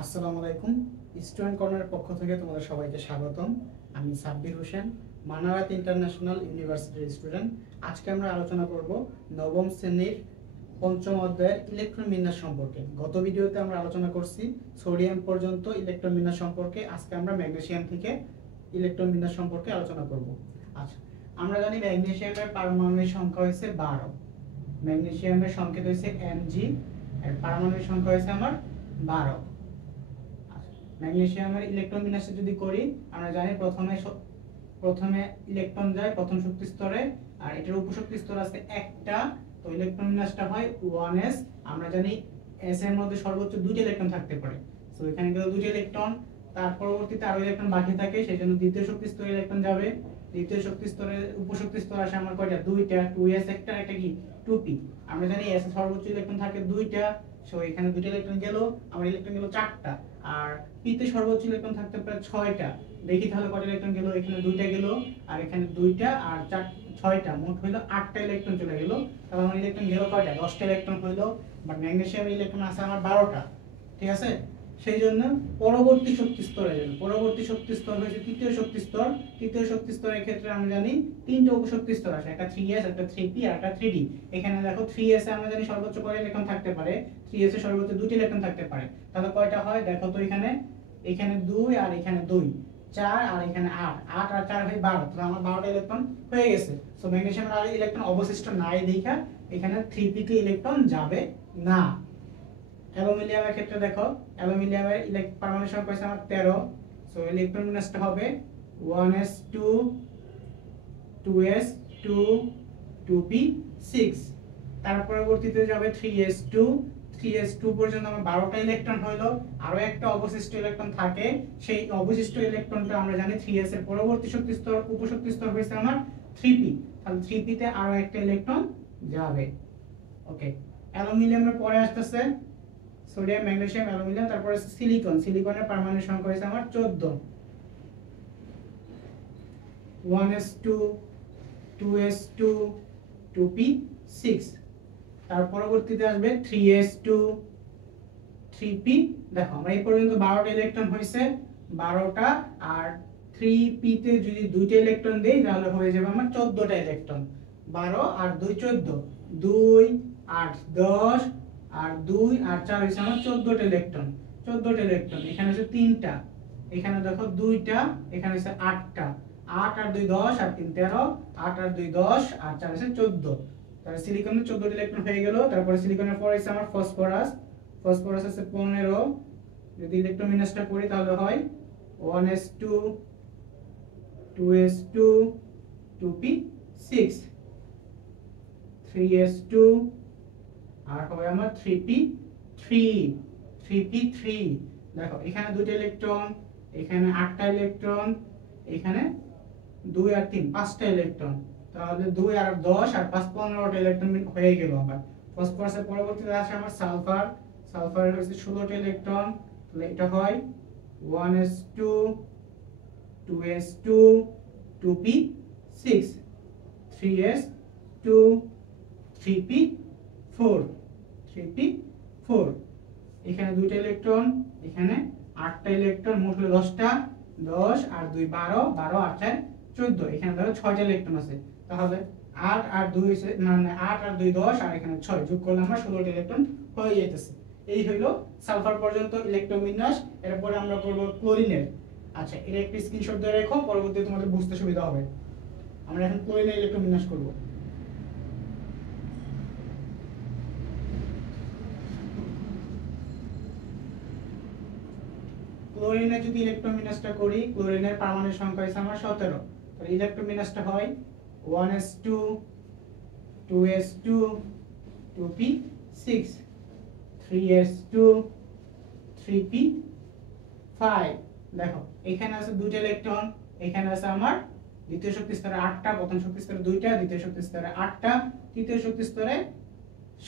আসসালামু আলাইকুম। স্টুডেন্ট কর্নারের পক্ষ থেকে তোমাদের সবাইকে স্বাগতম। আমি সাব্বির হোসেন, মানারাত ইন্টারন্যাশনাল ইউনিভার্সিটির স্টুডেন্ট। আজকে আমরা আলোচনা করব নবম শ্রেণীর পঞ্চম অধ্যায়ের ইলেকট্রন বিন্যাস সম্পর্কে। গত ভিডিওতে আমরা আলোচনা করছি সোডিয়াম পর্যন্ত ইলেকট্রন বিন্যাস সম্পর্কে। আজকে আমরা ম্যাগনেসিয়াম থেকে ইলেকট্রন বিন্যাস সম্পর্কে আলোচনা করব। আচ্ছা, আমরা জানি ম্যাগনেসিয়ামের পারমাণবিক সংখ্যা হচ্ছে 12। ম্যাগনেসিয়ামের সংকেত হচ্ছে Mg, আর পারমাণবিক সংখ্যা হচ্ছে আমার 12। ম্যাগনেসিয়ামের ইলেকট্রন বিন্যাস যদি করি, আমরা জানি প্রথমে ইলেকট্রন যায় প্রথম শক্তি স্তরে, আর এটার উপশক্তি স্তর আছে একটা। তো ইলেকট্রন বিন্যাসটা হয় 1s। আমরা জানি s এর মধ্যে সর্বোচ্চ দুইটা ইলেকট্রন থাকতে পারে। সো এখানে গেল দুইটা ইলেকট্রন, তার পরবর্তীতে আরো ইলেকট্রন বাকি থাকে, সেজন্য দ্বিতীয় শক্তি স্তরে ইলেকট্রন যাবে। দ্বিতীয় শক্তি স্তরে উপশক্তি স্তর আসে আমার কয়টা? দুইটা। 2s একটা, একটা কি 2p। আমরা জানি s এর সর্বোচ্চ ইলেকট্রন থাকে দুইটা। সো এখানে দুইটা ইলেকট্রন গেল, আমার ইলেকট্রন গেল চারটা। আর p তে সর্বোচ্চ ইলেকট্রন থাকতে পারে 6টা। দেখি তাহলে কয়টা ইলেকট্রন গেল? এখানে দুইটা গেল, আর এখানে দুইটা, আর 6টা, মোট হইলো 8টা ইলেকট্রন চলে গেল। তাহলে আমার ইলেকট্রন গেল কয়টা? 10টা ইলেকট্রন হইলো। বাট ম্যাগনেসিয়ামের ইলেকট্রন আছে আমার 12টা। ঠিক আছে? সেই জন্য পরবর্তী শক্তি স্তরে যাবে। পরবর্তী শক্তি স্তর হচ্ছে তৃতীয় শক্তি স্তর। তৃতীয় শক্তি স্তরের ক্ষেত্রে আমরা জানি তিনটা উপশক্তি স্তর আছে, একটা 3s, একটা 3p, আর একটা 3d। এখানে দেখো 3s এ আমরা জানি সর্বোচ্চ কয়টা ইলেকট্রন থাকতে পারে? 3s এ সর্বোচ্চ দুটি ইলেকট্রন থাকতে পারে। তাহলে কয়টা হয় দেখো তো, এখানে 2 আর এখানে 2, 4 আর এখানে 8, 8 আর 4 হয় 12। তাহলে আমার 12টা ইলেকট্রন হয়ে গেছে। সো ম্যাগনেসিয়ামের আর ইলেকট্রন অবশিষ্ট নাই দেখা এখানে 3p তে ইলেকট্রন যাবে না। অ্যালুমিনিয়ামের ক্ষেত্রে দেখো, অ্যালুমিনিয়ামের পারমাণবিক সংখ্যা হচ্ছে আমার 13। সো ইলেকট্রন বিন্যাসটা হবে 1s2, 2s2, 2p6। তার পরবর্তীতে যাবে 3s2। 3s2 পর্যন্ত আমার 12টা ইলেকট্রন হইলো। আরো একটা অবশিষ্ট ইলেকট্রন থাকে, সেই অবশিষ্ট ইলেকট্রনটা আমরা জানি 3s এর পরবর্তী শক্তি স্তর উপশক্তি স্তর হইছে আমার 3p। তাহলে 3p তে আরো একটা ইলেকট্রন যাবে। ওকে, অ্যালুমিনিয়ামের পরে আসতেছে সোডিয়াম, ম্যাগনেসিয়াম, অ্যালুমিনিয়াম, তারপরে সিলিকন। সিলিকনের পারমাণবিক সংখ্যা হইছে আমার 14। 1s2, 2s2, 2p6। তার পরবর্তীতে আসবে 3s2, 3p। দেখো আমরা এই পর্যন্ত 12টা ইলেকট্রন হইছে, 12টা। আর 3p তে যদি দুইটা ইলেকট্রন দেই তাহলে হয়ে যাবে আমার 14টা ইলেকট্রন। 12 আর 2 14, 2 8 10, আর 2 আর 4 হইছে আমার 14টা ইলেকট্রন। 14টা ইলেকট্রন, এখানে আছে 3টা, এখানে দেখো 2টা, এখানে আছে 8টা। 8 আর 2 10, আর 3 13, 8 আর 2 10, আর 4 আছে 14। তাহলে সিলিকনের 14টা ইলেকট্রন হয়ে গেল। তারপরে সিলিকনের পরে আছে আমার ফসফরাস। ফসফরাস আছে 15। যদি ইলেকট্রন বিন্যাসটা করি তাহলে হয় 1s2, 2s2, 2p6, 3s2, আর হবে আমার 3p3, 3p3। দেখো এখানে দুটো ইলেকট্রন, এখানে 8টা ইলেকট্রন, এখানে 2 আর 3 5টা ইলেকট্রন। তাহলে 2 আর 10 আর 5 15টা ইলেকট্রন হয়ে গেল আমার। ফসফরাসের পরবর্তীতে আসে আমার সালফার। সালফারের হচ্ছে 16টা ইলেকট্রন। তাহলে এটা হয় 1s2, 2s2, 2p6, 3s2, 3p4, 3p4। এখানে দুইটা ইলেকট্রন, এখানে 8টা ইলেকট্রন, মোট হলো 10টা। 10 আর 2 12, 12 আর 4 14। এখানে ধরো 6টা ইলেকট্রন আছে। তাহলে 8 আর 2 মানে 8 আর 2 10, আর এখানে 6 যোগ করলে আমরা 16টা ইলেকট্রন হয়ে যাইতেছে। এই হলো সালফার পর্যন্ত ইলেকট্রন বিন্যাস। এরপরে আমরা করব ক্লোরিনের। আচ্ছা, এর একটা স্ক্রিনশট দিয়ে রাখো, পরবর্তীতে তোমাদের বুঝতে সুবিধা হবে। আমরা এখন ক্লোরিনের ইলেকট্রন বিন্যাস করব। ক্লোরিনের যদি ইলেকট্রন বিন্যাসটা করি, ক্লোরিনের পারমাণবিক সংখ্যা হচ্ছে আমার 17। তাহলে ইলেকট্রন বিন্যাসটা হয় 1s2, 2s2, 2p6, 3s2, 3p5। দেখো এখানে আছে দুটো ইলেকট্রন, এখানে আছে আমার দ্বিতীয় শক্তি স্তরে 8টা, প্রথম শক্তি স্তরে 2টা, দ্বিতীয় শক্তি স্তরে 8টা, তৃতীয় শক্তি স্তরে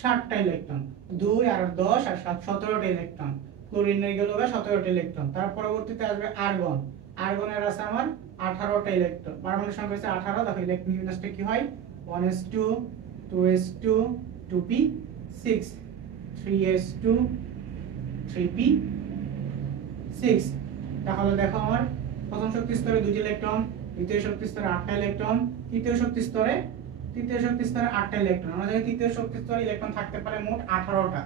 7টা ইলেকট্রন। 2 আর 10 আর 7 17টা ইলেকট্রন। ক্লোরিনের গেল 17টা ইলেকট্রন। তার পরবর্তীতে আসবে আর্গন। আর্গনের আছে আমার 18টা ইলেকট্রন। পারমাণবিক সংখ্যা হচ্ছে 18। দেখো ইলেকট্রন বিন্যাসটা কি হয় 1s2, 2s2, 2p6, 3s2, 3p 6। তাহলে দেখো আমার প্রথম শক্তি স্তরে 2টি ইলেকট্রন, দ্বিতীয় শক্তি স্তরে 8টা ইলেকট্রন, তৃতীয় শক্তি স্তরে 8টা ইলেকট্রন। আমরা জানি তৃতীয় শক্তি স্তরে ইলেকট্রন থাকতে পারে মোট 18টা।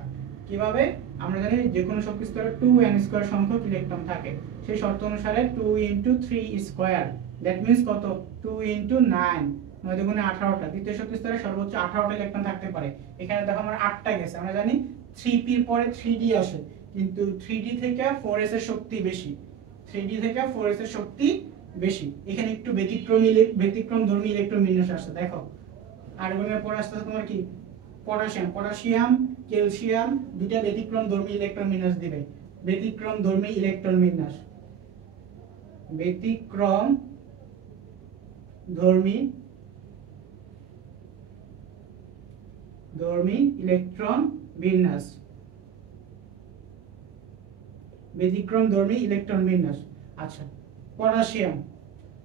কিভাবে? আমরা জানি যে কোনো শক্তি স্তরে 2n² সংখ্যক ইলেকট্রন থাকে। সেই শর্ত অনুসারে 2 * 3² দ্যাট মিন্স কত? 2 * 9, 9 দুগুণে 18টা। তৃতীয় শক্তি স্তরে সর্বোচ্চ 18টা ইলেকট্রন থাকতে পারে। এখানে দেখো আমার 8টা গেছে। আমরা জানি 3p এর পরে 3d আসে, কিন্তু 3d থেকে 4s এর শক্তি বেশি। 3d থেকে 4s এর শক্তি বেশি। এখানে একটু ব্যতিক্রমধর্মী ইলেকট্রন বিন্যাস আসছে। দেখো আর্গনের পরে আসছে তোমার কি? পটাশিয়াম, ক্যালসিয়াম, দুইটা ব্যতিক্রমধর্মী ইলেকট্রন বিন্যাস দিবে। ব্যতিক্রমধর্মী ইলেকট্রন বিন্যাস, ব্যতিক্রমধর্মী ইলেকট্রন বিন্যাস, ব্যতিক্রমধর্মী ইলেকট্রন বিন্যাস। আচ্ছা,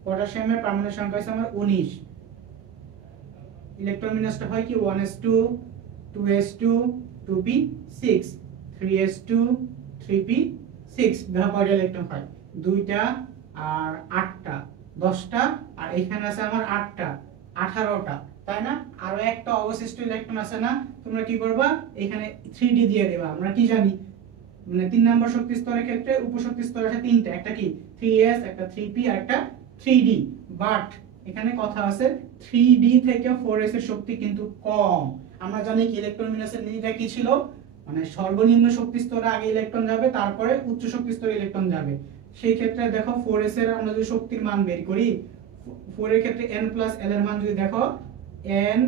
পটাশিয়ামের পারমাণবিক সংখ্যা আছে আমার 19। ইলেকট্রন বিন্যাসটা হয় কি? 1s2 2s2 2p6 3s2 3p6। দেখো কয়টা ইলেকট্রন হয়? 2টা আর 8টা, 10টা, আর এখানে আছে আমার 8টা, 18টা, তাই না? আর একটা অবশিষ্ট ইলেকট্রন আছে না? তোমরা কি করবা? এখানে 3d দিয়ে দেবা। আমরা কি জানি, মানে 3 নম্বর শক্তি স্তরের ক্ষেত্রে উপশক্তি স্তর আছে 3টা, একটা কি? 3s, একটা 3p আর একটা 3d। বাট এখানে কথা আছে 3d থেকে 4s এর শক্তি কিন্তু কম। আমরা জানি কি ইলেকট্রন বিন্যাসের নীতিটা কি ছিল? মানে সর্বনিম্ন শক্তি স্তরে আগে ইলেকট্রন যাবে, তারপরে উচ্চ শক্তি স্তরে ইলেকট্রন যাবে। সেই ক্ষেত্রে দেখো 4s এর আমরা যদি শক্তির মান বের করি, 4 এর ক্ষেত্রে n + l এর মান যদি দেখো, n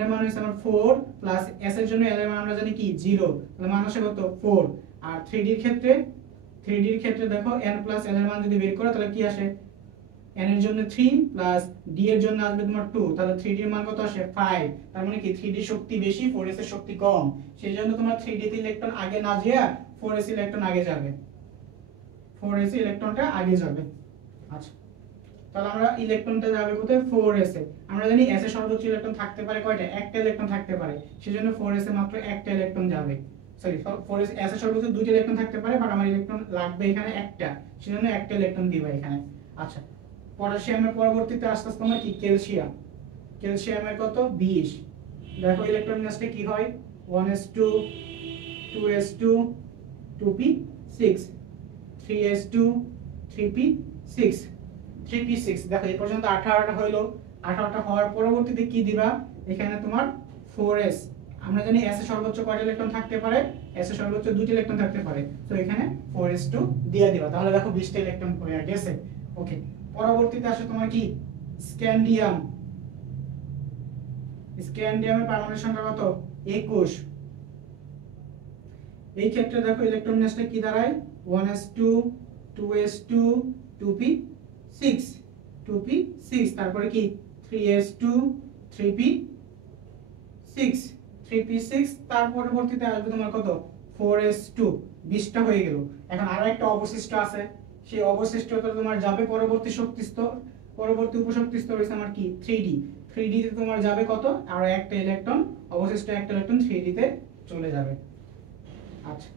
এর মান হইছে আমার 4 প্লাস s এর জন্য l এর মান আমরা জানি কি 0, তাহলে মান আসে কত? 4। আর 3d এর ক্ষেত্রে দেখো n + l এর মান যদি বের করো তাহলে কি আসে? n এর জন্য 3 প্লাস d এর জন্য আসবে তোমার 2, তাহলে 3d এর মান কত আসে? 5। তার মানে কি 3d শক্তি বেশি, 4s এর শক্তি কম। সেজন্য তোমার 3d তে ইলেকট্রন আগে না যায়, 4s ইলেকট্রন আগে যাবে, 4s ইলেকট্রনটা আগে যাবে। আচ্ছা, তাহলে আমরা ইলেকট্রনটা যাবে কোথায়? 4s এ। আমরা জানি s এ সর্বোচ্চ ইলেকট্রন থাকতে পারে কয়টা? একটা ইলেকট্রন থাকতে পারে। সেজন্য 4s এ মাত্র একটা ইলেকট্রন যাবে। সরি, 4s এ সর্বোচ্চ দুইটা ইলেকট্রন থাকতে পারে, বাট আমার ইলেকট্রন লাগবে এখানে একটা, সেজন্য একটা ইলেকট্রন দিবা এখানে। আচ্ছা, পটাশিয়ামের পরবর্তীতে আস্তে আস্তে আমরা কি? ক্যালসিয়ামের কত? 20। দেখো ইলেকট্রন বিন্যাসটা কি হয়? 1s2 2s2 2p6 3s2 3p6 3p6। দেখো এই পর্যন্ত 18টা হইলো। 18টা হওয়ার পরবর্তীতে কি দিবা? এখানে তোমার 4s। আমরা জানি s এ সর্বোচ্চ কয়টা ইলেকট্রন থাকতে পারে? s এ সর্বোচ্চ 2টি ইলেকট্রন থাকতে পারে। তো এখানে 4s2 দিয়ে দিবা। তাহলে দেখো 20টা ইলেকট্রন হয়ে গেছে। ওকে, পরবর্তীতে আসে তোমার কি? স্ক্যান্ডিয়ামের পারমাণবিক সংখ্যা কত? 21। এই ক্ষেত্রে দেখো ইলেকট্রন বিন্যাসটা কি দাঁড়ায়? 1s2 2s2 2p6 তারপরে কি? 3s2 3p6 তার পরবর্তীতে আসবে তোমার কত? 4s2। 20টা হয়ে গেল। এখন আরো একটা অবশিষ্ট আছে, সেই অবশিষ্টটা তোমার যাবে পরবর্তী শক্তি স্তর, পরবর্তী উপশক্তি স্তর হইছে আমার কি? 3d। 3d তে তোমার যাবে কত? আর একটা ইলেকট্রন, অবশিষ্ট একটা ইলেকট্রন 3d তে চলে যাবে। আচ্ছা,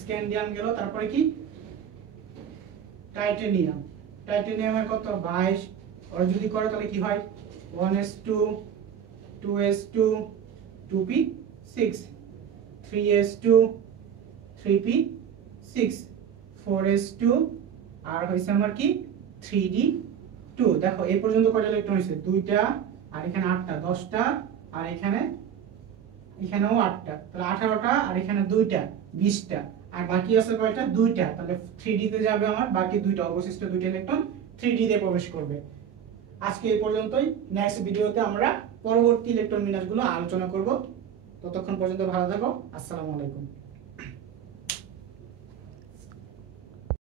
স্ক্যান্ডিয়াম গেল। তারপরে কি? টাইটেনিয়ামের কত? 22। আর যদি করে তাহলে কি হয়? 1s2 2s2 2p6 3s2 3p6 4s2 আর হইছে আমার কি? 3d2। দেখো এই পর্যন্ত কয়টা ইলেকট্রন হইছে? 2টা, আর এখানে 8টা, 10টা, আর এখানেও 8টা, তাহলে 18টা, আর এখানে 2টা, 20টা, আর বাকি আছে কয়টা? 2টা। তাহলে 3d তে যাবে আমার বাকি 2টা, অবশিষ্ট 2টা ইলেকট্রন 3d তে প্রবেশ করবে। আজকে এই পর্যন্তই। নেক্সট ভিডিওতে আমরা পরবর্তী ইলেকট্রন বিন্যাসগুলো আলোচনা করব। ততক্ষণ পর্যন্ত ভালো থাকো। আসসালামু আলাইকুম।